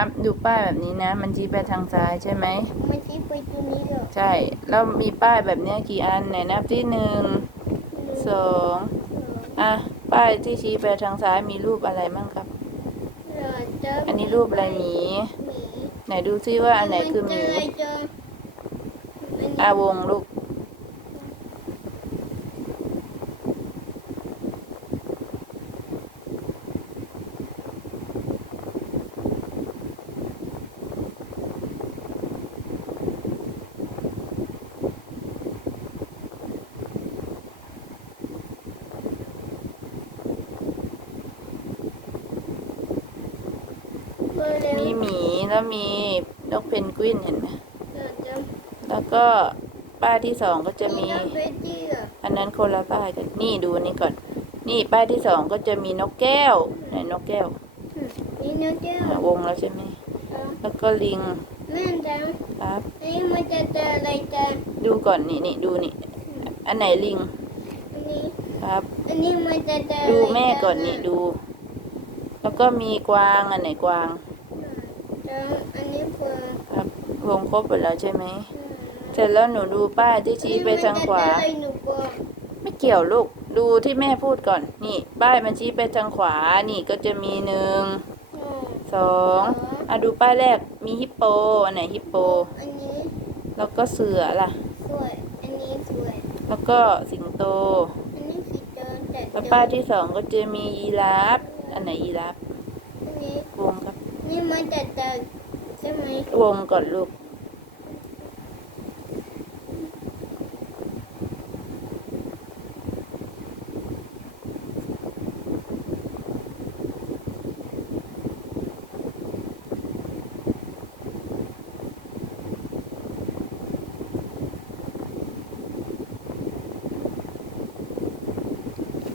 ครับ ดูป้ายแบบนี้นะ มันชี้ไปทางซ้ายใช่ไหมมันชี้ไปตรงนี้เหรอใช่ แล้วมีป้ายแบบเนี้ยกี่อันไหนนับที่หนึ่งสองอะป้ายที่ชี้ไปทางซ้ายมีรูปอะไรบ้างครับเราจะอันนี้รูปอะไรหมีหมีไหนดูซิว่าอันไหนคือหมีนจะเจออันนี้อาวงลูก อร์เร็วมีหมีแล้วมีนกเพนกวินเห็นไหมเราจะแล้วก็ป้ายที่สองก็จะมี น้องเฟรดดี้เหรออันนั้นคนละป้ายกันนี่ดูอันนี้ก่อน นี่ป้ายที่สองก็จะมีนกแก้วไหนนกแก้วอืมนี่น้องแก้วอะวงแล้วใช่ไหมเอาแล้วก็ลิงแม่จังครับอันนี้มันจะเจออะไรจังดูก่อนนี่นี่ดูนี่ อันไหนลิงอันนี้ ครับ อันนี้มันจะเจออะไรดูแม่ก่อนจ๊ะนี่ดู แล้วก็มีกวางอันไหนกวาง จังอันนี้เปิดครับวงครบหมดแล้วใช่ไหมอืมเสร็จแล้วหนูดูป้ายที่ชี้ไปทางขวา อันนี้มันจะเจออะไรหนูบอกไม่เกี่ยวลูก ดูที่แม่พูดก่อน นี่ป้ายมันชี้ไปทางขวา นี่ก็จะมีหนึ่ง อืมสองอะดูป้ายแรก มีฮิปโป อันไหนฮิปโป อันนี้แล้วก็เสือล่ะ สวย อันนี้สวย แล้วก็สิงโต อันนี้สีเจอแต่แล้วเจอป้ายที่สองก็จะมียีราฟ อันไหนยีราฟ อันนี้ วงครับ นี่ มันจะเจอใช่ไหมวงก่อนลูก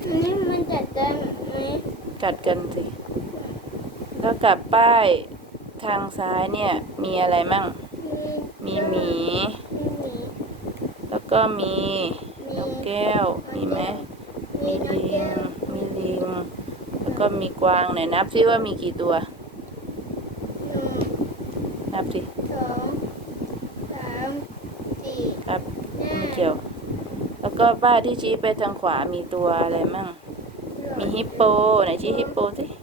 อันนี้มันจะเจอไหมจัดกันสิ แล้วกับป้ายทางซ้ายเนี่ย มีอะไรมั่ง มีหมีมีแล้วก็มีนกแก้ว มีไหมมีมีนกลิแก้งวมีลิง แล้วก็มีกวางไหนนับซิว่ามีกี่ตัวหนึ่งนับสิสองสามสี่ครับห้าไม่เกี่ยว แล้วก็ป้ายที่ชี้ไปทางขวามีตัวอะไรมั่ง มีฮิปโป ไหนชี้ฮิปโปสิฮิปโป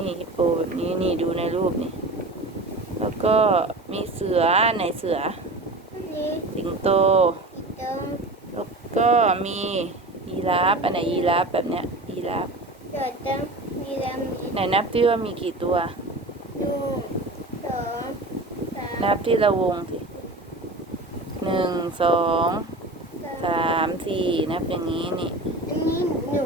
นี่ฮิปโปแบบนี้นี่ดูในรูปนี่ แล้วก็มีเสือไหนเสืออันนี้สิงโตอีกเดิมแล้วก็มียีราฟอันไหนยีราฟแบบเนี้ยยีราฟเกิดเดิมมีแล้วมีไหนนับที่ว่ามีกี่ตัวหนึ่งสองสามนับที่ละวงสิหนึ่งสองสามสามสี่นับอย่างนี้นี่อันนี้หนู